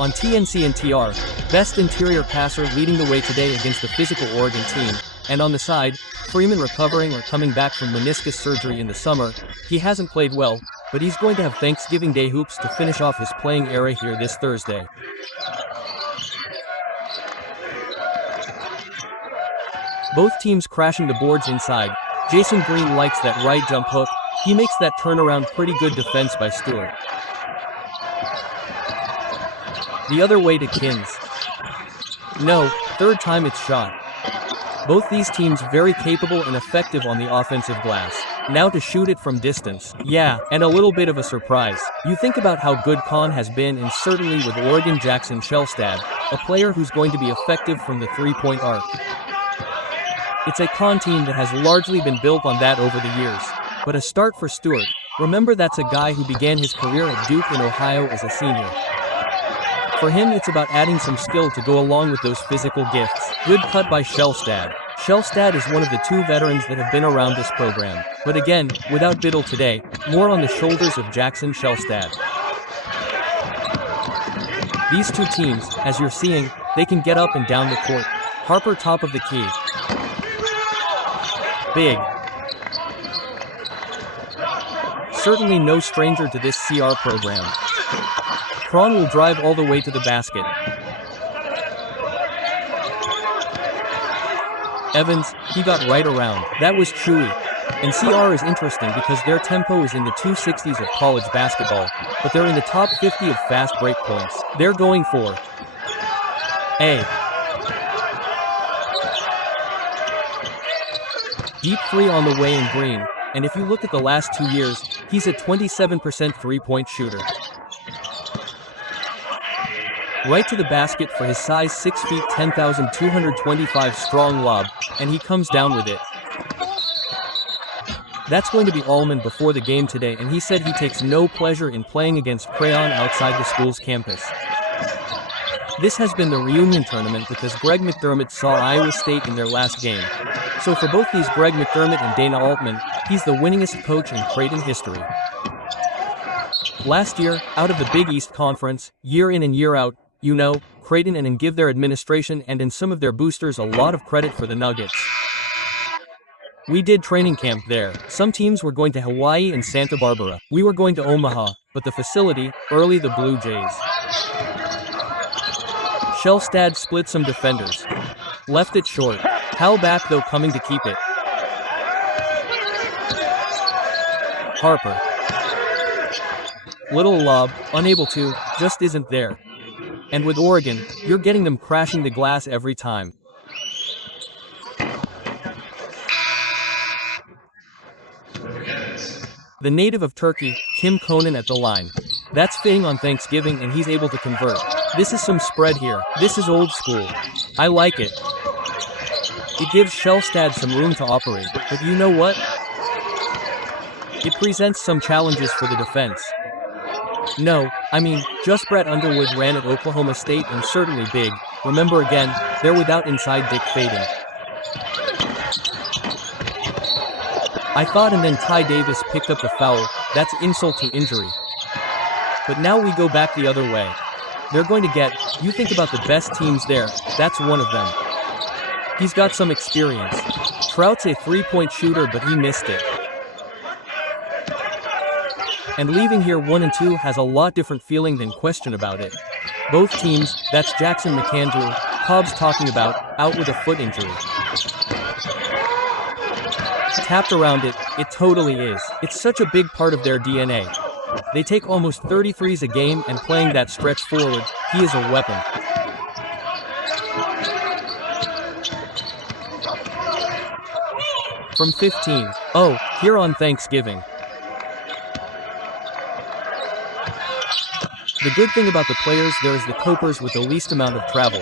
On TNC and TR, best interior passer leading the way today against the physical Oregon team, and on the side, Freeman recovering or coming back from meniscus surgery in the summer. He hasn't played well, but he's going to have Thanksgiving Day hoops to finish off his playing era here this Thursday. Both teams crashing the boards inside. Jason Green likes that right jump hook. He makes that turnaround pretty good defense by Stewart. The other way to Kins. No, third time it's shot. Both these teams very capable and effective on the offensive glass. Now to shoot it from distance. Yeah, and a little bit of a surprise. You think about how good Con has been, and certainly with Oregon Jackson Shellstad, a player who's going to be effective from the three-point arc. It's a Con team that has largely been built on that over the years. But a start for Stewart. Remember, that's a guy who began his career at Duke in Ohio as a senior. For him, it's about adding some skill to go along with those physical gifts. Good cut by Shellstad. Shellstad is one of the two veterans that have been around this program. But again, without Biddle today, more on the shoulders of Jackson Shellstad. These two teams, as you're seeing, they can get up and down the court. Harper top of the key. Big. Certainly no stranger to this CR program. Cron will drive all the way to the basket. Evans, he got right around. That was chewy. And CR is interesting because their tempo is in the 260s of college basketball, but they're in the top 50 of fast break points. They're going for a deep three on the way in Green, and if you look at the last 2 years, he's a 27% three-point shooter. Right to the basket for his size 6 feet 10,225 strong lob, and he comes down with it. That's going to be Allman before the game today, and he said he takes no pleasure in playing against Creighton outside the school's campus. This has been the reunion tournament because Greg McDermott saw Iowa State in their last game. So for both these Greg McDermott and Dana Altman, he's the winningest coach in Creighton history. Last year, out of the Big East Conference, year in and year out, you know, Creighton and give their administration and some of their boosters a lot of credit for the Nuggets. We did training camp there. Some teams were going to Hawaii and Santa Barbara. We were going to Omaha, but the facility, early the Bluejays. Shellstad split some defenders. Left it short. Hal back though, coming to keep it. Harper. Little lob, unable to, just isn't there. And with Oregon, you're getting them crashing the glass every time. The native of Turkey, Kim Conan at the line. That's fitting on Thanksgiving, and he's able to convert. This is some spread here. This is old school. I like it. It gives Shellstad some room to operate, but you know what? It presents some challenges for the defense. No, I mean, just Brett Underwood ran at Oklahoma State and certainly big. Remember again, they're without inside Dick Fading. I thought, and then Ty Davis picked up the foul. That's insult to injury. But now we go back the other way. They're going to get, you think about the best teams there, that's one of them. He's got some experience. Trout's a three-point shooter, but he missed it. And leaving here 1 and 2 has a lot different feeling than question about it. Both teams, that's Jackson McAndrew, Cobb's talking about, out with a foot injury. Tapped around it, it totally is. It's such a big part of their DNA. They take almost 33s a game, and playing that stretch forward, he is a weapon. From 15. Oh, here on Thanksgiving. The good thing about the players there is the copers with the least amount of travel.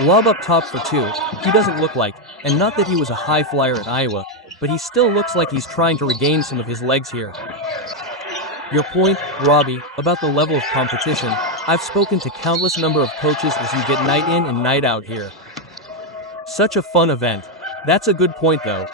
Lob up top for 2, he doesn't look like, and not that he was a high flyer at Iowa, but he still looks like he's trying to regain some of his legs here. Your point, Robbie, about the level of competition, I've spoken to countless number of coaches as you get night in and night out here. Such a fun event. That's a good point though.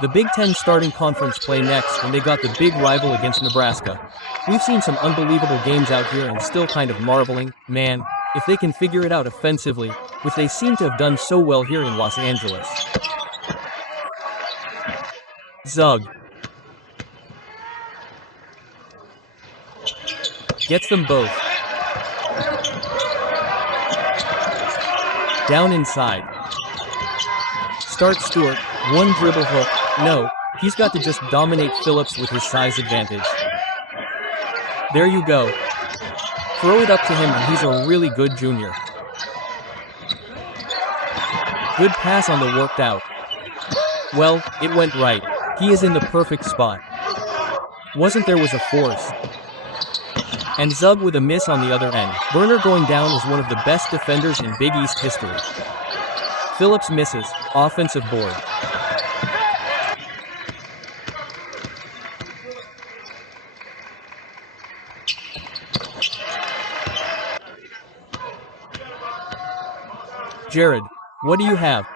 The Big Ten starting conference play next, and they got the big rival against Nebraska. We've seen some unbelievable games out here and still kind of marveling, man, if they can figure it out offensively, which they seem to have done so well here in Los Angeles. Zug gets them both. Down inside. Starts Stewart, one dribble hook. No, he's got to just dominate Phillips with his size advantage. There you go. Throw it up to him and he's a really good junior. Good pass on the worked out. Well, it went right. He is in the perfect spot. Wasn't there was a force. And Zug with a miss on the other end. Burner going down is one of the best defenders in Big East history. Phillips misses, offensive board. Jared, what do you have?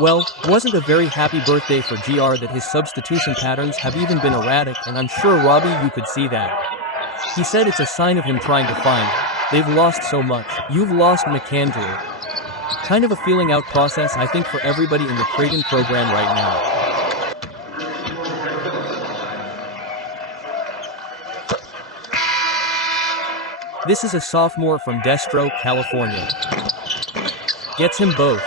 Well, wasn't a very happy birthday for GR that his substitution patterns have even been erratic, and I'm sure Robbie you could see that. He said it's a sign of him trying to find. They've lost so much. You've lost McAndrew. Kind of a feeling out process I think for everybody in the Creighton program right now. This is a sophomore from Destro, California. Gets him both.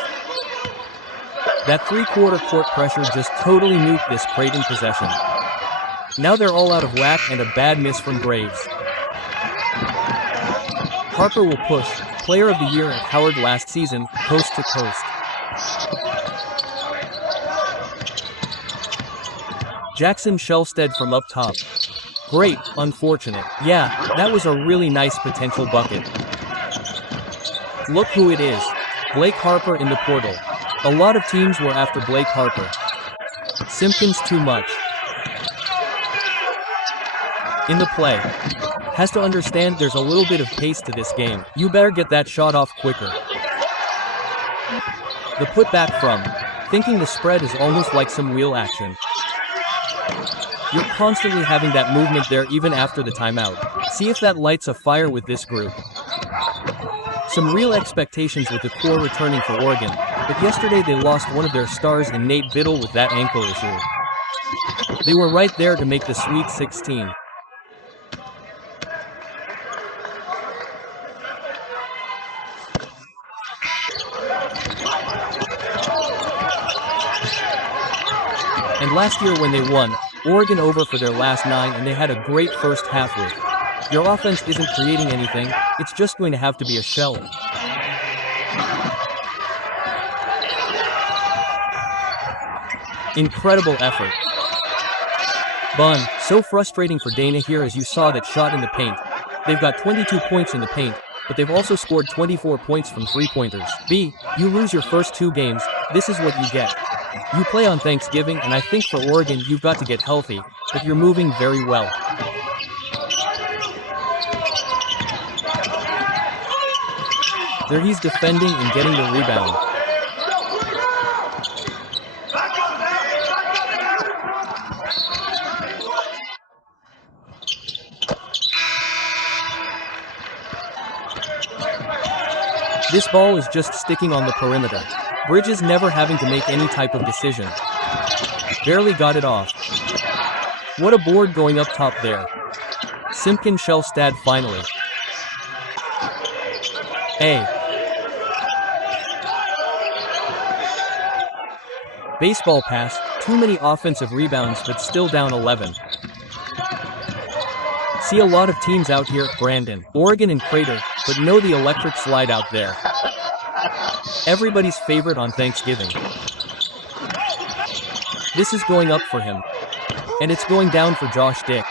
That three-quarter court pressure just totally nuked this Creighton possession. Now they're all out of whack and a bad miss from Graves. Harper will push, Player of the Year at Howard last season, coast to coast. Jackson Shelstead from up top. Great, unfortunate. Yeah, that was a really nice potential bucket. Look who it is. Blake Harper in the portal. A lot of teams were after Blake Harper. Simpkins too much. In the play. Has to understand there's a little bit of pace to this game. You better get that shot off quicker. The putback from. Thinking the spread is almost like some wheel action. You're constantly having that movement there even after the timeout. See if that lights a fire with this group. Some real expectations with the core returning for Oregon, but yesterday they lost one of their stars in Nate Biddle with that ankle issue. They were right there to make the Sweet 16. And last year when they won, Oregon over for their last 9 and they had a great first half with. Your offense isn't creating anything, it's just going to have to be a shell. Incredible effort. Bun, so frustrating for Dana here as you saw that shot in the paint. They've got 22 points in the paint, but they've also scored 24 points from three-pointers. B, you lose your first 2 games, this is what you get. You play on Thanksgiving, and I think for Oregon you've got to get healthy, but you're moving very well. There he's defending and getting the rebound. This ball is just sticking on the perimeter. Bridges never having to make any type of decision. Barely got it off. What a board going up top there. Simpkin Shelstad finally. A. Baseball pass, too many offensive rebounds but still down 11. See a lot of teams out here, Brandon, Oregon and Creighton, but know the electric slide out there. Everybody's favorite on Thanksgiving. This is going up for him. And it's going down for Josh Dick.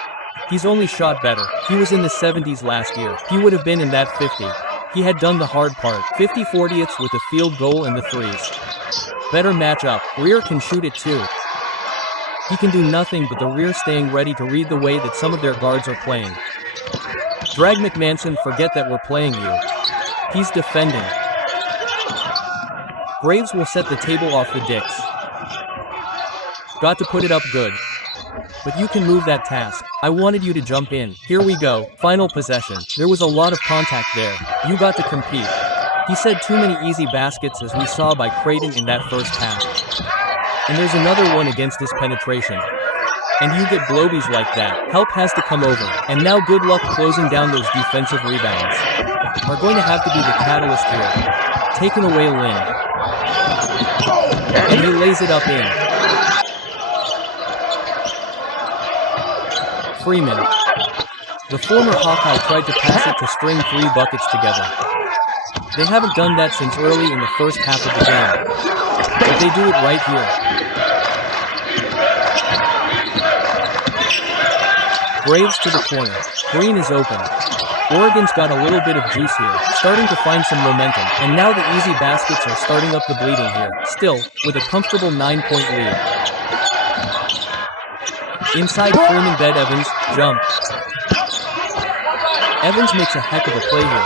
He's only shot better. He was in the 70s last year. He would have been in that 50. He had done the hard part. 50-40ths with the field goal and the threes. Better matchup. Rear can shoot it too. He can do nothing but the rear staying ready to read the way that some of their guards are playing. Drag McManson, forget that we're playing you. He's defending. Graves will set the table off the Dicks. Got to put it up good. But you can move that task. I wanted you to jump in. Here we go. Final possession. There was a lot of contact there. You got to compete. He said too many easy baskets as we saw by Creighton in that first half. And there's another one against his penetration. And you get blowies like that. Help has to come over. And now good luck closing down those defensive rebounds. Are going to have to be the catalyst here. Taken away Lin. And he lays it up in. Freeman. The former Hawkeye tried to pass it to string 3 buckets together. They haven't done that since early in the first half of the game. But they do it right here. Braves to the corner. Green is open. Oregon's got a little bit of juice here, starting to find some momentum, and now the easy baskets are starting up the bleeding here, still, with a comfortable 9-point lead. Inside Freeman bed Evans, jump. Evans makes a heck of a play here.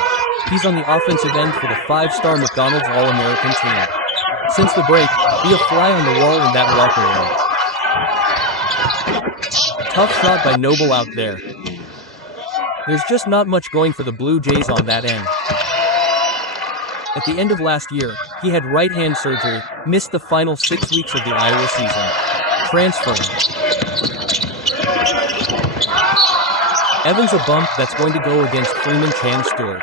He's on the offensive end for the 5-star McDonald's All-American team. Since the break, be a fly on the wall in that locker room. Tough shot by Noble out there. There's just not much going for the Blue Jays on that end. At the end of last year, he had right-hand surgery, missed the final 6 weeks of the Iowa season. Transferring. Evans a bump that's going to go against Freeman Chan Stewart.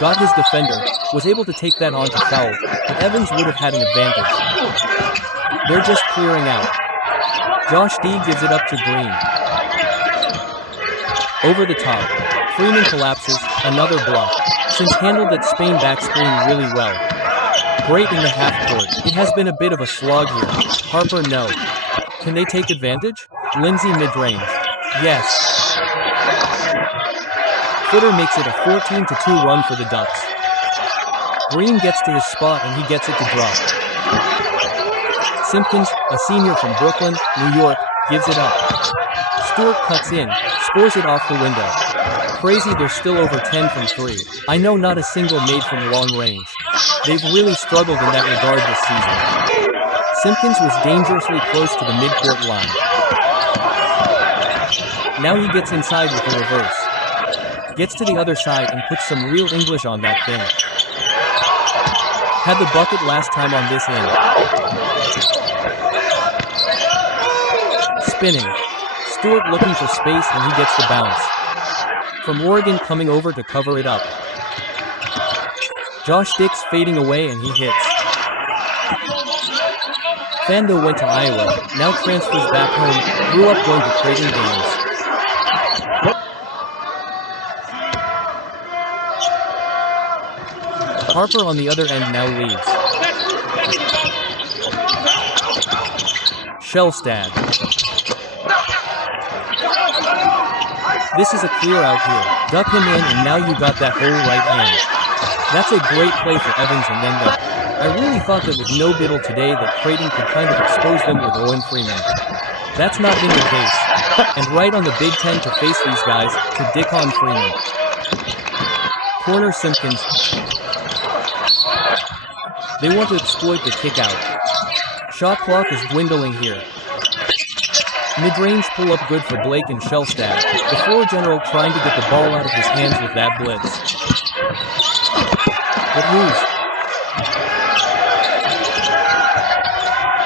Got his defender, was able to take that on to foul, but Evans would have had an advantage. They're just clearing out. Josh D gives it up to Green. Over the top. Freeman collapses, another block. Since handled that Spain back screen really well. Great in the half court. It has been a bit of a slog here. Harper no. Can they take advantage? Lindsay mid-range. Yes. Footer makes it a 14-2 run for the Ducks. Green gets to his spot and he gets it to drop. Simpkins, a senior from Brooklyn, New York, gives it up. Stewart cuts in, scores it off the window. Crazy they're still over 10 from 3. I know not a single made from long range. They've really struggled in that regard this season. Simpkins was dangerously close to the midcourt line. Now he gets inside with the reverse. Gets to the other side and puts some real English on that thing. Had the bucket last time on this end. Spinning. Stewart looking for space and he gets the bounce. From Oregon coming over to cover it up. Josh Dix fading away and he hits. Fando went to Iowa, now transfers back home, grew up going to Creighton games. Harper on the other end now leads. Shellstad. This is a clear out here. Duck him in and now you got that whole right hand. That's a great play for Evans and then the... I really thought that with no Biddle today that Creighton could kind of expose them with Owen Freeman. That's not been the case. And right on the Big Ten to face these guys, to dick on Freeman. Corner Simpkins. They want to exploit the kick out. Shot clock is dwindling here. Mid-range pull-up good for Blake and Shellstad. The floor general trying to get the ball out of his hands with that blitz. But who's?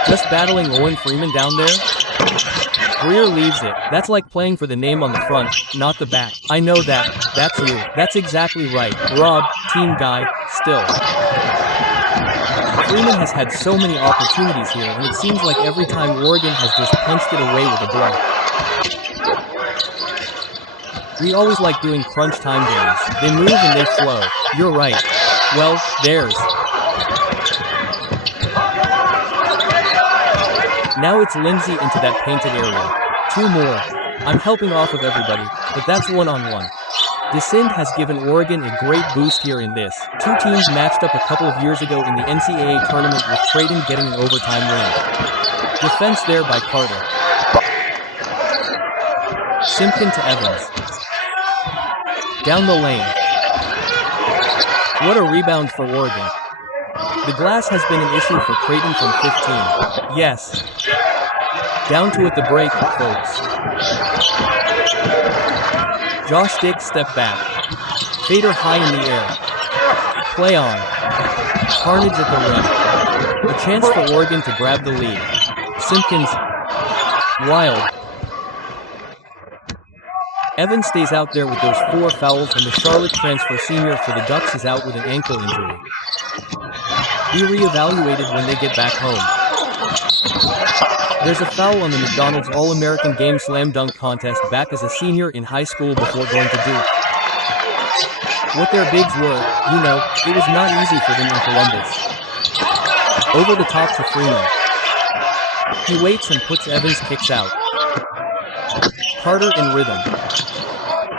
Just battling Owen Freeman down there? Greer leaves it. That's like playing for the name on the front, not the back. I know that. That's you. That's exactly right. Rob, team guy, still. Freeman has had so many opportunities here, and it seems like every time Oregon has just punched it away with a block. We always like doing crunch time games. They move and they flow. You're right. Well, theirs. Now it's Lindsay into that painted area. 2 more. I'm helping off of everybody, but that's one-on-one. Descend has given Oregon a great boost here in this. 2 teams matched up a couple of years ago in the NCAA tournament with Creighton getting an overtime win. Defense there by Carter. Simpkin to Evans. Down the lane. What a rebound for Oregon. The glass has been an issue for Creighton from 15. Yes. Down to at the break, folks. Josh Dick step back. Fader high in the air. Play on. Carnage at the rim. A chance for Oregon to grab the lead. Simpkins. Wild. Evans stays out there with those 4 fouls, and the Charlotte transfer senior for the Ducks is out with an ankle injury. Be reevaluated when they get back home. There's a foul on the McDonald's All-American Game Slam Dunk Contest back as a senior in high school before going to Duke. What their bigs were, it was not easy for them in Columbus. Over the top to Freeman. He waits and puts Evans' kicks out. Carter in rhythm.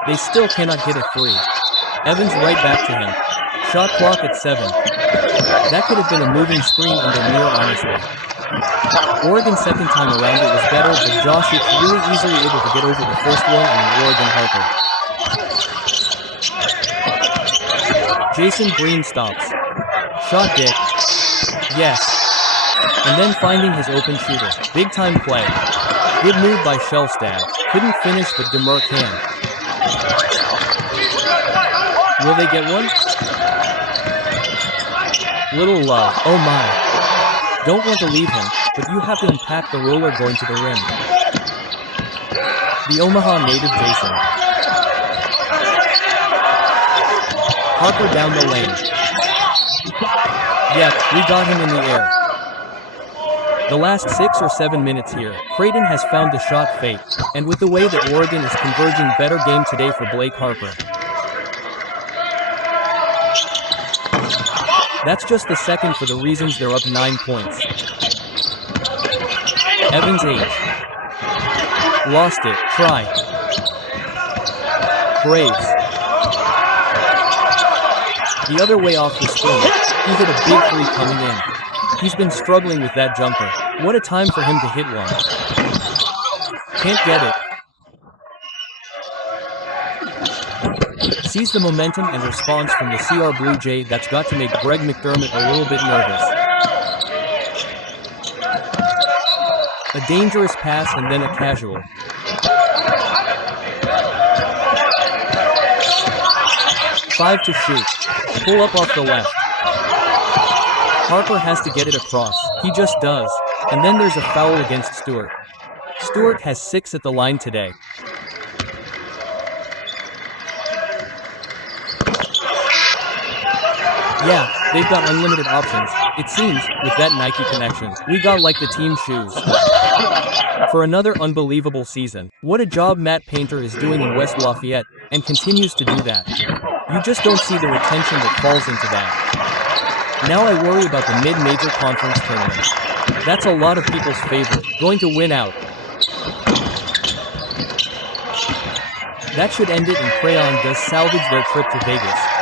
They still cannot hit a three. Evans right back to him. Shot clock at 7. That could have been a moving screen under Muir, honestly. Oregon's second time around it was better, but Josh is really easily able to get over the first one on an Oregon Harper. Jason Green stops. Shot Dick. Yes. And then finding his open shooter. Big time play. Good move by Shellstad. Couldn't finish, but DeMar can. Will they get one? Little love. Oh my. Don't want to leave him, but you have to impact the roller going to the rim. The Omaha native Jason. Harper down the lane. Yep, we got him in the air. The last 6 or 7 minutes here, Creighton has found the shot fake, and with the way that Oregon is converging, better game today for Blake Harper. That's just the second for the reasons they're up 9 points. Evans 8. Lost it. Try. Braves. The other way off the screen. He hit a big three coming in. He's been struggling with that jumper. What a time for him to hit one. Can't get it. Sees the momentum and response from the CR Bluejay. That's got to make Greg McDermott a little bit nervous. A dangerous pass and then a casual. Five to shoot. Pull up off the left. Harper has to get it across. He just does. And then there's a foul against Stewart. Stewart has 6 at the line today. Yeah, they've got unlimited options, it seems, with that Nike connection. We got like the team shoes. For another unbelievable season. What a job Matt Painter is doing in West Lafayette, and continues to do that. You just don't see the retention that falls into that. Now I worry about the mid-major conference tournament. That's a lot of people's favorite, going to win out. That should end it, and Creighton does salvage their trip to Vegas.